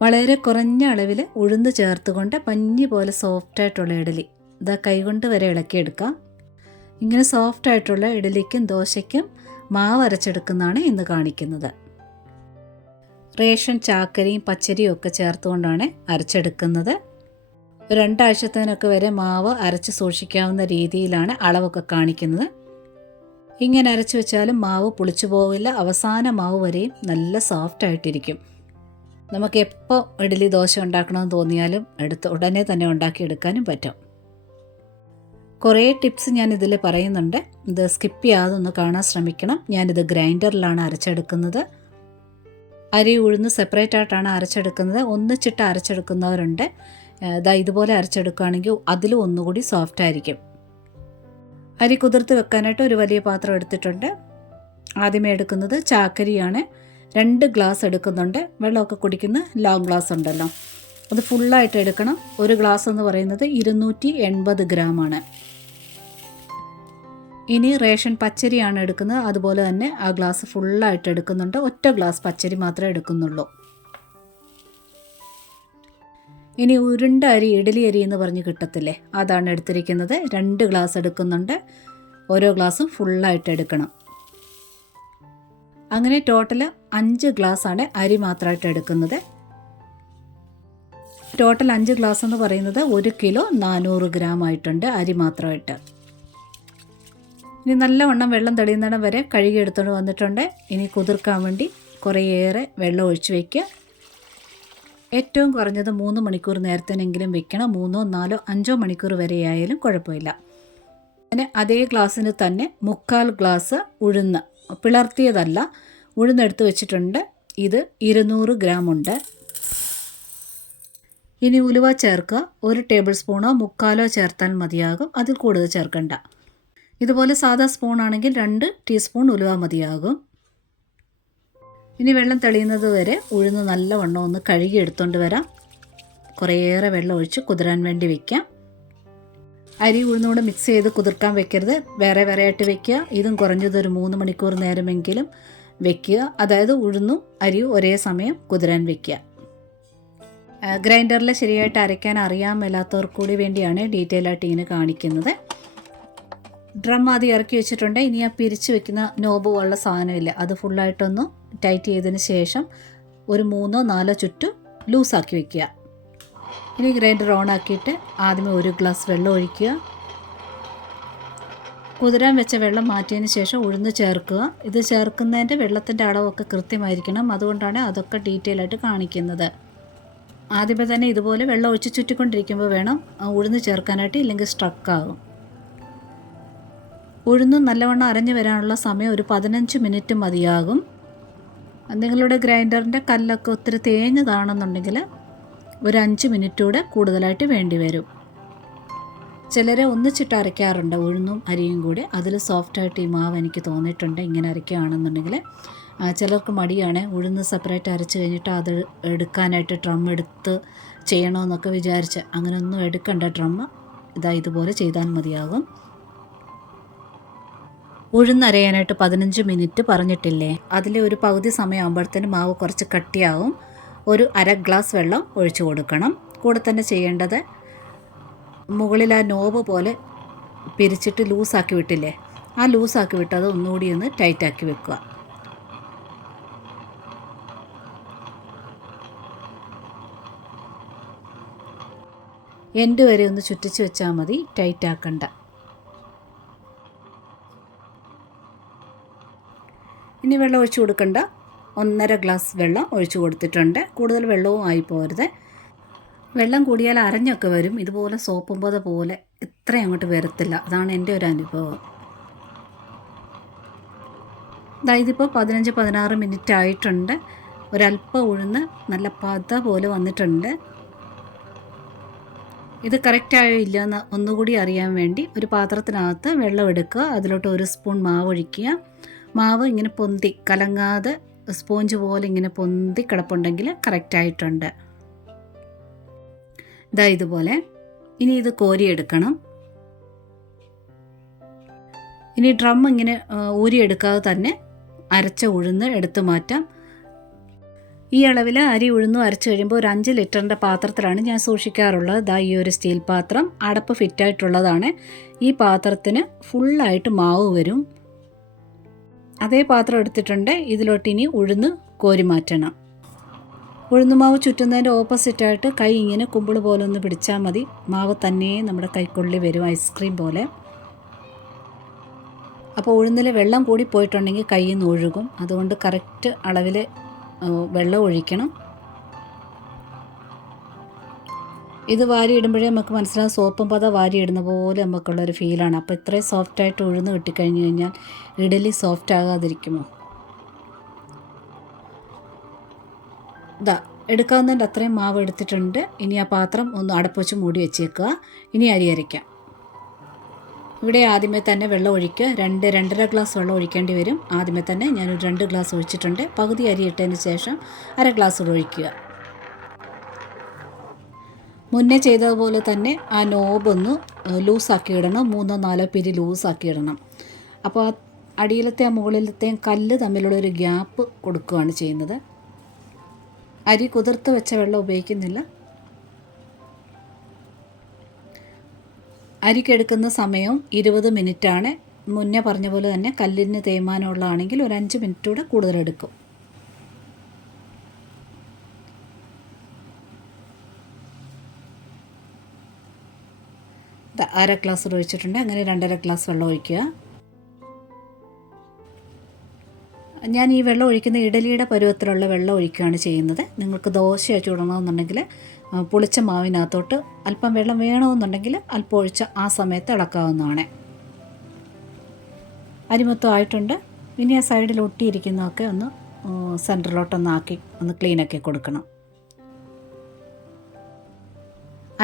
വളരെ കുറഞ്ഞ അളവിൽ ഉഴുന്ന് ചേർത്തുകൊണ്ട് പഞ്ഞി പോലെ സോഫ്റ്റായിട്ടുള്ള ഇഡലി ഇതാ കൈകൊണ്ട് വരെ ഇളക്കിയെടുക്കാം. ഇങ്ങനെ സോഫ്റ്റായിട്ടുള്ള ഇഡലിക്കും ദോശയ്ക്കും മാവ് അരച്ചെടുക്കുന്നതാണ് ഇന്ന് കാണിക്കുന്നത്. റേഷൻ ചാക്കരിയും പച്ചരിയും ഒക്കെ ചേർത്തുകൊണ്ടാണ് അരച്ചെടുക്കുന്നത്. 2 ആഴ്ചത്തേനൊക്കെ വരെ മാവ് അരച്ച് സൂക്ഷിക്കാവുന്ന രീതിയിലാണ് അളവൊക്കെ കാണിക്കുന്നത്. ഇങ്ങനെ അരച്ച് വെച്ചാലും മാവ് പുളിച്ചു പോവില്ല. അവസാന മാവ് വരെയും നല്ല സോഫ്റ്റായിട്ടിരിക്കും. നമുക്ക് എപ്പോൾ ഇഡ്ഡലി ദോശ ഉണ്ടാക്കണമെന്ന് തോന്നിയാലും ഉടനെ തന്നെ ഉണ്ടാക്കിയെടുക്കാനും പറ്റും. കുറേ ടിപ്സ് ഞാൻ ഇതിൽ പറയുന്നുണ്ട്. ഇത് സ്കിപ്പ് ചെയ്യാതെ ഒന്ന് കാണാൻ ശ്രമിക്കണം. ഞാനിത് ഗ്രൈൻഡറിലാണ് അരച്ചെടുക്കുന്നത്. അരി ഉഴുന്ന് സെപ്പറേറ്റ് ആയിട്ടാണ് അരച്ചെടുക്കുന്നത്. ഒന്നിച്ചിട്ട് അരച്ചെടുക്കുന്നവരുണ്ട്. ഇതുപോലെ അരച്ചെടുക്കുകയാണെങ്കിൽ അതിലും ഒന്നുകൂടി സോഫ്റ്റ് ആയിരിക്കും. അരി കുതിർത്ത് വെക്കാനായിട്ട് ഒരു വലിയ പാത്രം എടുത്തിട്ടുണ്ട്. ആദ്യമേ എടുക്കുന്നത് ചാക്കരിയാണ്. 2 ഗ്ലാസ് എടുക്കുന്നുണ്ട്. വെള്ളമൊക്കെ കുടിക്കുന്ന ലോങ് ഗ്ലാസ് ഉണ്ടല്ലോ, അത് ഫുള്ളായിട്ട് എടുക്കണം. ഒരു ഗ്ലാസ് എന്ന് പറയുന്നത് 280 ഗ്രാമാണ്. ഇനി റേഷൻ പച്ചരിയാണ് എടുക്കുന്നത്. അതുപോലെ തന്നെ ആ ഗ്ലാസ് ഫുള്ളായിട്ട് എടുക്കുന്നുണ്ട്. ഒറ്റ ഗ്ലാസ് പച്ചരി മാത്രമേ എടുക്കുന്നുള്ളൂ. ഇനി ഉരുണ്ട അരി, ഇഡലി അരി എന്ന് പറഞ്ഞ് കിട്ടത്തില്ലേ, അതാണ് എടുത്തിരിക്കുന്നത്. 2 ഗ്ലാസ് എടുക്കുന്നുണ്ട്. ഓരോ ഗ്ലാസും ഫുള്ളായിട്ട് എടുക്കണം. അങ്ങനെ ടോട്ടൽ 5 ഗ്ലാസ്സാണ് അരി മാത്രമായിട്ട് എടുക്കുന്നത്. ടോട്ടൽ 5 ഗ്ലാസ് എന്ന് പറയുന്നത് 1 കിലോ 400 ഗ്രാം ആയിട്ടുണ്ട് അരി മാത്രമായിട്ട്. ഇനി നല്ലവണ്ണം വെള്ളം തെളിയുന്നിടം വരെ കഴുകി എടുത്തുകൊണ്ട് വന്നിട്ടുണ്ട്. ഇനി കുതിർക്കാൻ വേണ്ടി കുറേയേറെ വെള്ളം ഒഴിച്ച് വയ്ക്കുക. ഏറ്റവും കുറഞ്ഞത് 3 മണിക്കൂർ നേരത്തേനെങ്കിലും വെക്കണം. 3, 4, 5 മണിക്കൂർ വരെ ആയാലും കുഴപ്പമില്ല. അങ്ങനെ അതേ ഗ്ലാസ്സിന് തന്നെ 1/4 ഗ്ലാസ് ഉഴുന്ന്, പിളർത്തിയതല്ല, ഉഴുന്നെടുത്ത് വെച്ചിട്ടുണ്ട്. ഇത് 200 ഗ്രാം ഉണ്ട്. ഇനി ഉലുവ ചേർക്കുക. 1 ടേബിൾ സ്പൂണോ 3/4 ചേർത്താൽ മതിയാകും. അതിൽ കൂടുതൽ ചേർക്കണ്ട. ഇതുപോലെ സാധാ സ്പൂണാണെങ്കിൽ 2 ടീസ്പൂൺ ഉലുവ മതിയാകും. ഇനി വെള്ളം തെളിയുന്നത് വരെ ഉഴുന്ന് നല്ലവണ്ണം ഒന്ന് കഴുകി എടുത്തുകൊണ്ട് വരാം. കുറേയേറെ വെള്ളം ഒഴിച്ച് കുതിരാൻ വേണ്ടി വയ്ക്കാം. അരി ഉഴുന്നോട് മിക്സ് ചെയ്ത് കുതിർക്കാൻ വെക്കരുത്. വേറെ വേറെ ആയിട്ട് വെക്കുക. ഇതും കുറഞ്ഞത് ഒരു 3 മണിക്കൂർ നേരമെങ്കിലും വെക്കുക. അതായത് ഉഴുന്നും അരിയും ഒരേ സമയം കുതിരാൻ വെക്കുക. ഗ്രൈൻഡറിൽ ശരിയായിട്ട് അരയ്ക്കാൻ അറിയാൻ മേലാത്തവർക്ക് കൂടി വേണ്ടിയാണ് ഡീറ്റെയിൽ ആയിട്ട് ഇങ്ങനെ കാണിക്കുന്നത്. ഡ്രം ആദ്യം ഇറക്കി വെച്ചിട്ടുണ്ട്. ഇനി ആ പിരിച്ച് വെക്കുന്ന നോബ് പോലുള്ള സാധനമില്ല, അത് ഫുള്ളായിട്ടൊന്ന് ടൈറ്റ് ചെയ്തതിന് ശേഷം ഒരു 3, 4 ചുറ്റ് ലൂസാക്കി വെക്കുക. ഇനി ഗ്രൈൻഡർ ഓൺ ആക്കിയിട്ട് ആദ്യമേ 1 ഗ്ലാസ് വെള്ളം ഒഴിക്കുക. കുതിരാൻ വെച്ച വെള്ളം മാറ്റിയതിന് ശേഷം ഉഴുന്ന് ചേർക്കുക. ഇത് ചേർക്കുന്നതിൻ്റെ വെള്ളത്തിൻ്റെ അളവൊക്കെ കൃത്യമായിരിക്കണം. അതുകൊണ്ടാണ് അതൊക്കെ ഡീറ്റെയിൽ ആയിട്ട് കാണിക്കുന്നത്. ആദ്യമേ തന്നെ ഇതുപോലെ വെള്ളം ഒഴിച്ച് ചുറ്റിക്കൊണ്ടിരിക്കുമ്പോൾ വേണം ഉഴുന്ന് ചേർക്കാനായിട്ട്, ഇല്ലെങ്കിൽ സ്ട്രക്കാകും. ഉഴുന്ന് നല്ലവണ്ണം അരഞ്ഞു വരാനുള്ള സമയം ഒരു 15 മിനിറ്റ് മതിയാകും. നിങ്ങളുടെ ഗ്രൈൻഡറിൻ്റെ കല്ലൊക്കെ ഒത്തിരി തേഞ്ഞതാണെന്നുണ്ടെങ്കിൽ ഒരു 5 മിനിറ്റ് കൂടെ കൂടുതലായിട്ട് വേണ്ടി വരും. ചിലരെ ഒന്നിച്ചിട്ട് അരയ്ക്കാറുണ്ട്, ഉഴുന്നും അരിയും കൂടി. അതിൽ സോഫ്റ്റായിട്ട് ഈ മാവ് എനിക്ക് തോന്നിയിട്ടുണ്ട് ഇങ്ങനെ അരയ്ക്കുകയാണെന്നുണ്ടെങ്കിൽ. ചിലർക്ക് മടിയാണ് ഉഴുന്ന് സെപ്പറേറ്റ് അരച്ച് കഴിഞ്ഞിട്ട് അത് എടുക്കാനായിട്ട് ഡ്രം എടുത്ത് ചെയ്യണമെന്നൊക്കെ വിചാരിച്ച്. അങ്ങനെയൊന്നും എടുക്കണ്ട. ഡ്രം ഇതുപോലെ ചെയ്താൽ മതിയാകും. ഉഴുന്നരയാനായിട്ട് 15 മിനിറ്റ് പറഞ്ഞിട്ടില്ലേ, അതിൽ ഒരു പകുതി സമയമാകുമ്പോഴത്തേനും മാവ് കുറച്ച് കട്ടിയാവും. ഒരു 1/2 ഗ്ലാസ് വെള്ളം ഒഴിച്ചു കൊടുക്കണം. കൂടെ തന്നെ ചെയ്യേണ്ടത്, മുകളിൽ ആ നോബ് പോലെ പിരിച്ചിട്ട് ലൂസാക്കി വിട്ടില്ലേ, ആ ലൂസാക്കി വിട്ടത് ഒന്നുകൂടി ഒന്ന് ടൈറ്റാക്കി വെക്കുക. എൻഡ് വരെ ഒന്ന് ചുറ്റിച്ച് വെച്ചാൽ മതി, ടൈറ്റാക്കണ്ട. ഇനി വെള്ളം ഒഴിച്ചു കൊടുക്കണ്ട. 1.5 ഗ്ലാസ് വെള്ളം ഒഴിച്ചു കൊടുത്തിട്ടുണ്ട്. കൂടുതൽ വെള്ളവും ആയി പോരുത്. വെള്ളം കൂടിയാൽ അരഞ്ഞൊക്കെ വരും. ഇതുപോലെ സോപ്പും പത പോലെ ഇത്രയും അങ്ങോട്ട് വരത്തില്ല. അതാണ് എൻ്റെ ഒരു അനുഭവം. ഇതിപ്പോൾ 15-16 മിനിറ്റ് ആയിട്ടുണ്ട്. ഒരല്പം ഉഴുന്ന് നല്ല പത പോലെ വന്നിട്ടുണ്ട്. ഇത് കറക്റ്റായോ ഇല്ലയെന്ന് ഒന്നുകൂടി അറിയാൻ വേണ്ടി ഒരു പാത്രത്തിനകത്ത് വെള്ളം എടുക്കുക. അതിലോട്ട് 1 സ്പൂൺ മാവ് ഒഴിക്കുക. മാവ് ഇങ്ങനെ പൊന്തി കലങ്ങാതെ സ്പോഞ്ച് പോലെ ഇങ്ങനെ പൊന്തി കിടപ്പുണ്ടെങ്കിൽ കറക്റ്റായിട്ടുണ്ട്. ഇതുപോലെ. ഇനി ഇത് കോരിയെടുക്കണം. ഇനി ഡ്രം ഇങ്ങനെ ഊരിയെടുക്കാതെ തന്നെ അരച്ച ഉഴുന്ന് എടുത്തു മാറ്റാം. ഈ അളവിൽ അരി ഉഴുന്നും അരച്ച് കഴിയുമ്പോൾ ഒരു 5 ലിറ്ററിൻ്റെ പാത്രത്തിലാണ് ഞാൻ സൂക്ഷിക്കാറുള്ളത്. ദാ ഈ ഒരു സ്റ്റീൽ പാത്രം അടപ്പ് ഫിറ്റായിട്ടുള്ളതാണ്. ഈ പാത്രത്തിന് ഫുള്ളായിട്ട് മാവ് വരും. അതേ പാത്രം എടുത്തിട്ടുണ്ട്. ഇതിലോട്ട് ഇനി ഉഴുന്ന് കോരി മാറ്റണം. ഉഴുന്നുമാവ് ചുറ്റുന്നതിൻ്റെ ഓപ്പോസിറ്റായിട്ട് കൈ ഇങ്ങനെ കുമ്പിൾ പോലെ ഒന്ന് പിടിച്ചാൽ മതി. മാവ് തന്നെ നമ്മുടെ കൈക്കുള്ളിൽ വരും, ഐസ്ക്രീം പോലെ. അപ്പോൾ ഉഴുന്നിൽ വെള്ളം കൂടി പോയിട്ടുണ്ടെങ്കിൽ കയ്യിൽ നിന്ന് ഒഴുകും. അതുകൊണ്ട് കറക്റ്റ് അളവിൽ വെള്ളം ഒഴിക്കണം. ഇത് വാരിയിടുമ്പോഴേ നമുക്ക് മനസ്സിലാകും സോപ്പും പത വാരിയിടുന്ന പോലെ നമുക്കുള്ളൊരു ഫീലാണ്. അപ്പോൾ ഇത്രയും സോഫ്റ്റായിട്ട് ഉഴുന്ന് കിട്ടിക്കഴിഞ്ഞ് കഴിഞ്ഞാൽ ഇഡലി സോഫ്റ്റ് ആകാതിരിക്കുമോ? ഇതാ എടുക്കാവുന്നതിൻ്റെ അത്രയും മാവ് എടുത്തിട്ടുണ്ട്. ഇനി ആ പാത്രം ഒന്ന് അടപ്പ് വെച്ച് മൂടി വെച്ചേക്കുക. ഇനി അരി അരയ്ക്കാം. ഇവിടെ ആദ്യമേ തന്നെ വെള്ളം ഒഴിക്കുക. 2-2.5 ഗ്ലാസ് വെള്ളം ഒഴിക്കേണ്ടി വരും. ആദ്യമേ തന്നെ ഞാനൊരു 2 ഗ്ലാസ് ഒഴിച്ചിട്ടുണ്ട്. പകുതി അരി ഇട്ടതിന് ശേഷം 1/2 ഗ്ലാസ് കൂടെ ഒഴിക്കുക. മുന്നേ ചെയ്തതുപോലെ തന്നെ ആ നോബൊന്ന് ലൂസാക്കി ഇടണം. 3-4 പിരി ലൂസാക്കി ഇടണം. അപ്പോൾ അടിയിലത്തെയും മുകളിലത്തെയും കല്ല് തമ്മിലുള്ളൊരു ഗ്യാപ്പ് കൊടുക്കുകയാണ് ചെയ്യുന്നത്. അരി കുതിർത്ത് വെച്ച വെള്ളം ഉപയോഗിക്കുന്നില്ല. അരിക്കെടുക്കുന്ന സമയം 20 മിനിറ്റാണ്. മുന്നേ പറഞ്ഞ പോലെ തന്നെ കല്ലിന് തേയ്മാനമുള്ളതാണെങ്കിൽ ഒരു 5 മിനിറ്റ് കൂടെ കൂടുതലെടുക്കും. അര ഗ്ലാസ് ഒഴിച്ചിട്ടുണ്ട്. അങ്ങനെ 2.5 ഗ്ലാസ് വെള്ളം ഒഴിക്കുക. ഞാൻ ഈ വെള്ളം ഒഴിക്കുന്ന ഇഡലിയുടെ പരുവത്തിലുള്ള വെള്ളം ഒഴിക്കുകയാണ് ചെയ്യുന്നത്. നിങ്ങൾക്ക് ദോശ ചുടണമെന്നുണ്ടെങ്കിൽ പുളിച്ച മാവിനകത്തോട്ട് അല്പം വെള്ളം വേണമെന്നുണ്ടെങ്കിൽ അല്പം ഒഴിച്ച് ആ സമയത്ത് ഇളക്കാവുന്നതാണ്. അരി മൊത്തം ആയിട്ടുണ്ട്. ഇനി ആ സൈഡിൽ ഒട്ടിയിരിക്കുന്നതൊക്കെ ഒന്ന് സെൻറ്ററിലോട്ടൊന്നാക്കി ഒന്ന് ക്ലീനാക്കി കൊടുക്കണം.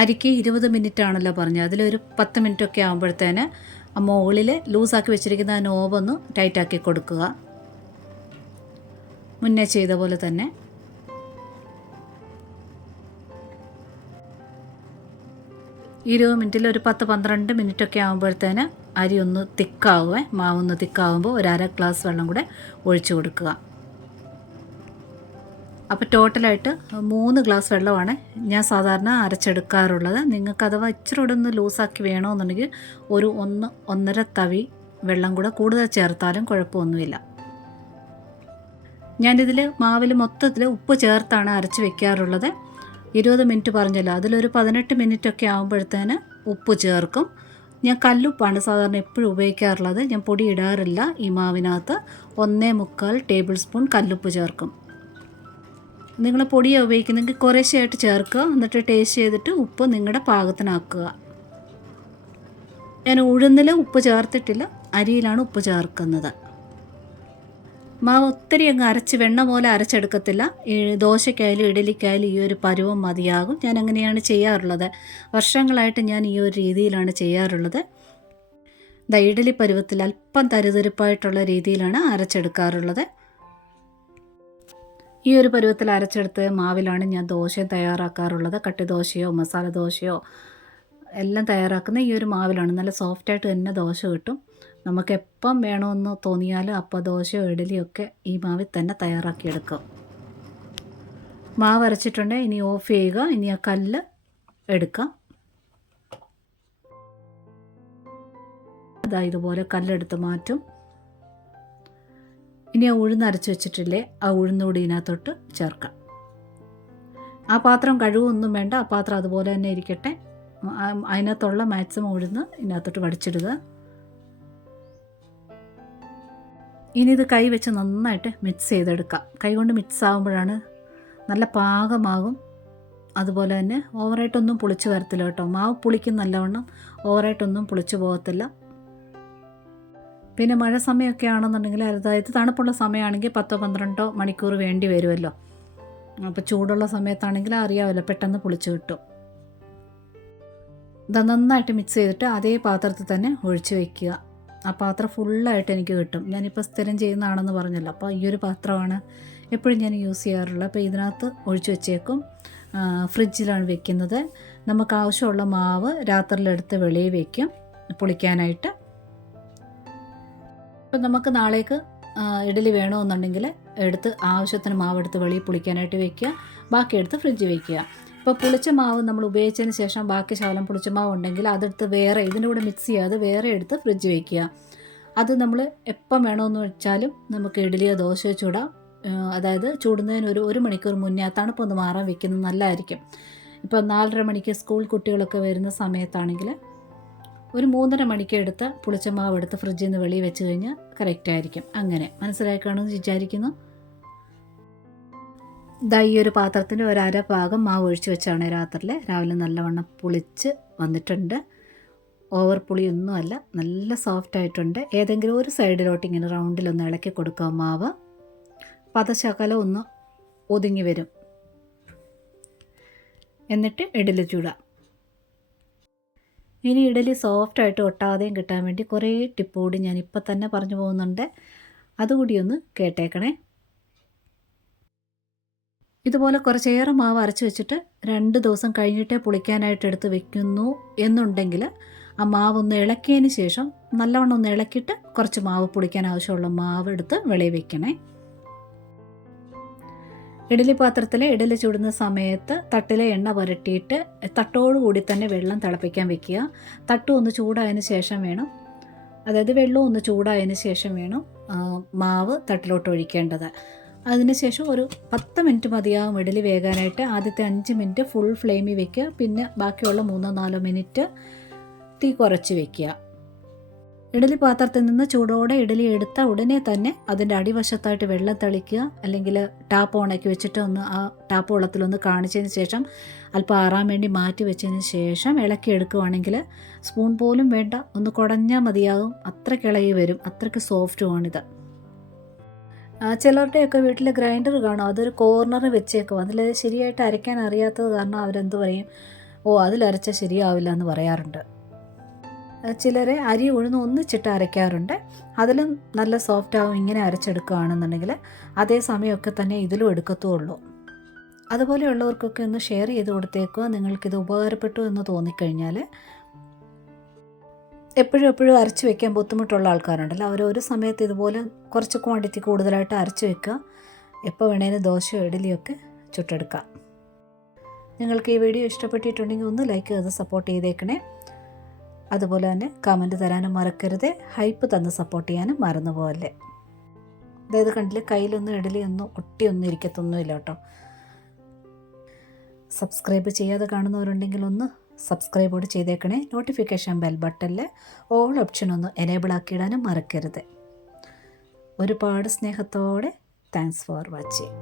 അരിക്ക് 20 മിനിറ്റ് ആണല്ലോ പറഞ്ഞത്. അതിലൊരു 10 മിനിറ്റൊക്കെ ആകുമ്പോഴത്തേന് മുകളിൽ ലൂസാക്കി വെച്ചിരിക്കുന്ന ആ നോബൊന്ന് ടൈറ്റാക്കി കൊടുക്കുക. മുന്നേ ചെയ്ത പോലെ തന്നെ. ഈ 20 മിനിറ്റിൽ ഒരു 10-12 മിനിറ്റൊക്കെ ആകുമ്പോഴത്തേന് അരി ഒന്ന് തിക്കാവുക. മാവൊന്ന് തിക്കാവുമ്പോൾ ഒരു 1/2 ഗ്ലാസ് വെള്ളം കൂടെ ഒഴിച്ചു കൊടുക്കുക. അപ്പോൾ ടോട്ടലായിട്ട് 3 ഗ്ലാസ് വെള്ളമാണ് ഞാൻ സാധാരണ അരച്ചെടുക്കാറുള്ളത്. നിങ്ങൾക്ക് അഥവാ ഇച്ചിരി കൂടെ ഒന്ന് ലൂസാക്കി വേണമെന്നുണ്ടെങ്കിൽ ഒരു 1-1.5 തവി വെള്ളം കൂടെ കൂടുതൽ ചേർത്താലും കുഴപ്പമൊന്നുമില്ല. ഞാനിതിൽ മാവിൽ മൊത്തത്തിൽ ഉപ്പ് ചേർത്താണ് അരച്ച് വെക്കാറുള്ളത്. 20 മിനിറ്റ് പറഞ്ഞല്ലോ, അതിലൊരു 18 മിനിറ്റൊക്കെ ആകുമ്പോഴത്തേന് ഉപ്പ് ചേർക്കും. ഞാൻ കല്ലുപ്പാണ് സാധാരണ എപ്പോഴും ഉപയോഗിക്കാറുള്ളത്. ഞാൻ പൊടി ഇടാറില്ല. ഈ മാവിനകത്ത് 1.25 ടേബിൾ സ്പൂൺ കല്ലുപ്പ് ചേർക്കും. നിങ്ങൾ പൊടിയാണ് ഉപയോഗിക്കുന്നെങ്കിൽ കുറേശ്ശെയായിട്ട് ചേർക്കുക. എന്നിട്ട് ടേസ്റ്റ് ചെയ്തിട്ട് ഉപ്പ് നിങ്ങളുടെ പാകത്തിനാക്കുക. ഞാൻ ഉഴുന്നിൽ ഉപ്പ് ചേർത്തിട്ടില്ല, അരിയിലാണ് ഉപ്പ് ചേർക്കുന്നത്. മാവ് ഒത്തിരി അങ്ങ് അരച്ച് വെണ്ണ പോലെ അരച്ചെടുക്കത്തില്ല. ദോശയ്ക്കായാലും ഇഡലിക്കായാലും ഈ ഒരു പരുവം മതിയാകും. ഞാൻ അങ്ങനെയാണ് ചെയ്യാറുള്ളത്. വർഷങ്ങളായിട്ട് ഞാൻ ഈ ഒരു രീതിയിലാണ് ചെയ്യാറുള്ളത്. ഇഡലി പരുവത്തിൽ അല്പം തരിതരിപ്പായിട്ടുള്ള രീതിയിലാണ് അരച്ചെടുക്കാറുള്ളത്. ഈ ഒരു പരുവത്തിൽ അരച്ചെടുത്ത് മാവിലാണ് ഞാൻ ദോശ തയ്യാറാക്കാറുള്ളത്. കട്ടി ദോശയോ മസാല ദോശയോ എല്ലാം തയ്യാറാക്കുന്ന ഈ ഒരു മാവിലാണ്. നല്ല സോഫ്റ്റായിട്ട് തന്നെ ദോശ കിട്ടും. നമുക്ക് എപ്പം വേണമെന്ന് തോന്നിയാലും അപ്പം ദോശയോ ഇഡലിയോ ഒക്കെ ഈ മാവിൽ തന്നെ തയ്യാറാക്കിയെടുക്കും. മാവ് അരച്ചിട്ടുണ്ട്. ഇനി ഓഫ് ചെയ്യുക. ഇനി ആ കല്ല് എടുക്കാം. അതാ ഇതുപോലെ കല്ലെടുത്ത് മാറ്റും. ഇനി ആ ഉഴുന്ന് അരച്ച് വെച്ചിട്ടില്ലേ, ആ ഉഴുന്നുകൂടി ഇതിനകത്തോട്ട് ചേർക്കാം. ആ പാത്രം കഴുകൊന്നും വേണ്ട. ആ പാത്രം അതുപോലെ തന്നെ ഇരിക്കട്ടെ. അതിനകത്തുള്ള മാക്സിമം ഉഴുന്ന് ഇതിനകത്തോട്ട് വടിച്ചിടുക. ഇനി ഇത് കൈ വെച്ച് നന്നായിട്ട് മിക്സ് ചെയ്തെടുക്കാം. കൈ കൊണ്ട് മിക്സ് ആകുമ്പോഴാണ് നല്ല പാകമാകും. അതുപോലെ തന്നെ ഓവറായിട്ടൊന്നും പുളിച്ച് വരത്തില്ല കേട്ടോ. മാവ് പുളിക്കും നല്ലവണ്ണം, ഓവറായിട്ടൊന്നും പുളിച്ച് പോകത്തില്ല. പിന്നെ മഴ സമയമൊക്കെ ആണെന്നുണ്ടെങ്കിൽ, അതായത് തണുപ്പുള്ള സമയമാണെങ്കിൽ 10-12 മണിക്കൂർ വേണ്ടി വരുമല്ലോ. അപ്പോൾ ചൂടുള്ള സമയത്താണെങ്കിൽ അറിയാമല്ലോ, പെട്ടെന്ന് പുളിച്ച് കിട്ടും. ഇത് നന്നായിട്ട് മിക്സ് ചെയ്തിട്ട് അതേ പാത്രത്തിൽ തന്നെ ഒഴിച്ച് വയ്ക്കുക. ആ പാത്രം ഫുള്ളായിട്ട് എനിക്ക് കിട്ടും. ഞാനിപ്പോൾ സ്ഥിരം ചെയ്യുന്നതാണെന്ന് പറഞ്ഞല്ലോ. അപ്പോൾ ഈ ഒരു പാത്രമാണ് എപ്പോഴും ഞാൻ യൂസ് ചെയ്യാറുള്ളത്. അപ്പോൾ ഇതിനകത്ത് ഒഴിച്ച് വെച്ചേക്കും. ഫ്രിഡ്ജിലാണ് വെക്കുന്നത്. നമുക്ക് ആവശ്യമുള്ള മാവ് രാത്രിയിലെടുത്ത് വെളിയിൽ വയ്ക്കും പുളിക്കാനായിട്ട്. അപ്പം നമുക്ക് നാളേക്ക് ഇഡലി വേണമെന്നുണ്ടെങ്കിൽ എടുത്ത് ആവശ്യത്തിന് മാവ് എടുത്ത് വെളിയിൽ പുളിക്കാനായിട്ട് വെക്കുക, ബാക്കി എടുത്ത് ഫ്രിഡ്ജിൽ വെക്കുക. ഇപ്പോൾ പുളിച്ച മാവ് നമ്മൾ ഉപയോഗിച്ചതിന് ശേഷം ബാക്കി ശകലം പുളിച്ച മാവ് ഉണ്ടെങ്കിൽ അതെടുത്ത് വേറെ ഇതിൻ്റെ കൂടെ മിക്സ് ചെയ്യാതെ വേറെ എടുത്ത് ഫ്രിഡ്ജിൽ വെക്കുക. അത് നമ്മൾ എപ്പം വേണമെന്ന് വെച്ചാലും നമുക്ക് ഇഡലിയോ ദോശയോ ചൂടാം. അതായത് ചൂടുന്നതിന് ഒരു മണിക്കൂർ മുന്നേ ആ തണുപ്പൊന്ന് മാറാൻ വെക്കുന്നത് നല്ലതായിരിക്കും. ഇപ്പോൾ 4:30 മണിക്ക് സ്കൂൾ കുട്ടികളൊക്കെ വരുന്ന സമയത്താണെങ്കിൽ ഒരു 3:30 മണിക്ക് എടുത്ത് പുളിച്ച മാവ് എടുത്ത് ഫ്രിഡ്ജിൽ നിന്ന് വെളിയിൽ വെച്ച് കഴിഞ്ഞാൽ കറക്റ്റായിരിക്കും. അങ്ങനെ മനസ്സിലായി കാണുമെന്ന് വിചാരിക്കുന്നു. ഈ ഒരു പാത്രത്തിൽ ഒരു അര ഭാഗം മാവ് ഒഴിച്ച് വെച്ചാണ് രാവിലെ നല്ലവണ്ണം പുളിച്ച് വന്നിട്ടുണ്ട്. ഓവർ പുളിയൊന്നുമല്ല, നല്ല സോഫ്റ്റ് ആയിട്ടുണ്ട്. ഏതെങ്കിലും ഒരു സൈഡിലോട്ട് ഇങ്ങനെ റൗണ്ടിലൊന്ന് ഇളക്കി കൊടുക്കുക മാവ്. പതശകലം ഒന്ന് ഒതുങ്ങി വരും. എന്നിട്ട് ഇഡലി ചൂടാം. ഇനി ഇഡലി സോഫ്റ്റായിട്ട് ഒട്ടാതെയും കിട്ടാൻ വേണ്ടി കുറേ ടിപ്പ് കൂടി ഞാൻ ഇപ്പം തന്നെ പറഞ്ഞു പോകുന്നുണ്ട്. അതുകൂടി ഒന്ന് കേട്ടേക്കണേ. ഇതുപോലെ കുറച്ചേറെ മാവ് അരച്ച് വെച്ചിട്ട് 2 ദിവസം കഴിഞ്ഞിട്ടേ പുളിക്കാനായിട്ട് എടുത്ത് വെക്കുന്നു എന്നുണ്ടെങ്കിൽ ആ മാവൊന്ന് ഇളക്കിയതിന് ശേഷം നല്ലവണ്ണം ഒന്ന് ഇളക്കിയിട്ട് കുറച്ച് മാവ് പുളിക്കാൻ ആവശ്യമുള്ള മാവ് എടുത്ത് വെളിയിൽ വെക്കണേ. ഇഡലി പാത്രത്തിൽ ഇഡലി ചൂടുന്ന സമയത്ത് തട്ടിലെ എണ്ണ പുരട്ടിയിട്ട് തട്ടോടുകൂടി തന്നെ വെള്ളം തിളപ്പിക്കാൻ വെക്കുക. തട്ടും ഒന്ന് ചൂടായതിന് ശേഷം വേണം, അതായത് വെള്ളവും ഒന്ന് ചൂടായതിന് ശേഷം വേണം മാവ് തട്ടിലോട്ട് ഒഴിക്കേണ്ടത്. അതിനുശേഷം ഒരു 10 മിനിറ്റ് മതിയാകും ഇഡലി വേകാനായിട്ട്. ആദ്യത്തെ 5 മിനിറ്റ് ഫുൾ ഫ്ലെയിമിൽ വെക്കുക, പിന്നെ ബാക്കിയുള്ള 3-4 മിനിറ്റ് തീ കുറച്ച് വെക്കുക. ഇഡലി പാത്രത്തിൽ നിന്ന് ചൂടോടെ ഇഡലി എടുത്ത ഉടനെ തന്നെ അതിൻ്റെ അടിവശത്തായിട്ട് വെള്ളം തളിക്കുക, അല്ലെങ്കിൽ ടാപ്പ് ഓണാക്കി വെച്ചിട്ട് ഒന്ന് ആ ടാപ്പ് വെള്ളത്തിലൊന്ന് കാണിച്ചതിന് ശേഷം അല്പം ആറാൻ വേണ്ടി മാറ്റി വെച്ചതിന് ശേഷം ഇളക്കി എടുക്കുകയാണെങ്കിൽ സ്പൂൺ പോലും വേണ്ട, ഒന്ന് കുടഞ്ഞാൽ മതിയാകും. അത്രയ്ക്ക് ഇളകി വരും, അത്രയ്ക്ക് സോഫ്റ്റുമാണിത്. ചിലരുടെയൊക്കെ വീട്ടിൽ ഗ്രൈൻഡർ കാണും, അതൊരു കോർണർ വെച്ചേക്കും. അതിൽ ശരിയായിട്ട് അരയ്ക്കാൻ അറിയാത്തത് കാരണം അവരെന്ത് പറയും, അതിലരച്ചാൽ ശരിയാവില്ല എന്ന് പറയാറുണ്ട്. ചിലരെ അരി ഉഴുന്ന് ഒന്നിച്ചിട്ട് അരയ്ക്കാറുണ്ട്, അതിലും നല്ല സോഫ്റ്റ് ആവും ഇങ്ങനെ അരച്ചെടുക്കുകയാണെന്നുണ്ടെങ്കിൽ. അതേ സമയമൊക്കെ തന്നെ ഇതിലും എടുക്കത്തുള്ളൂ. അതുപോലെയുള്ളവർക്കൊക്കെ ഒന്ന് ഷെയർ ചെയ്ത് കൊടുത്തേക്കുക. നിങ്ങൾക്കിത് ഉപകാരപ്പെട്ടു എന്ന് തോന്നിക്കഴിഞ്ഞാൽ. എപ്പോഴും അരച്ച് വെക്കാൻ ബുദ്ധിമുട്ടുള്ള ആൾക്കാരുണ്ടല്ലോ, അവരൊരു സമയത്ത് ഇതുപോലെ കുറച്ച് ക്വാണ്ടിറ്റി കൂടുതലായിട്ട് അരച്ച് വെക്കുക. എപ്പോൾ വേണേലും ദോശയോ ഇഡലിയൊക്കെ ചുട്ടെടുക്കാം. നിങ്ങൾക്ക് ഈ വീഡിയോ ഇഷ്ടപ്പെട്ടിട്ടുണ്ടെങ്കിൽ ഒന്ന് ലൈക്ക് ചെയ്ത് സപ്പോർട്ട് ചെയ്തേക്കണേ. അതുപോലെ തന്നെ കമൻറ്റ് തരാനും മറക്കരുത്. ഹൈപ്പ് തന്ന് സപ്പോർട്ട് ചെയ്യാനും മറന്നുപോകല്ലേ. അതായത് കണ്ടില്ലേ, കയ്യിലൊന്നും ഇഡലിയൊന്നും ഒട്ടിയൊന്നും ഇരിക്കത്തൊന്നുമില്ല കേട്ടോ. സബ്സ്ക്രൈബ് ചെയ്യാതെ കാണുന്നവരുണ്ടെങ്കിൽ ഒന്ന് സബ്സ്ക്രൈബോട് ചെയ്തേക്കണേ. നോട്ടിഫിക്കേഷൻ ബെൽ ബട്ടണിൽ ഓൾ ഓപ്ഷൻ ഒന്ന് എനേബിൾ ആക്കിയിടാനും മറക്കരുത്. ഒരുപാട് സ്നേഹത്തോടെ താങ്ക്സ് ഫോർ വാച്ചിങ്.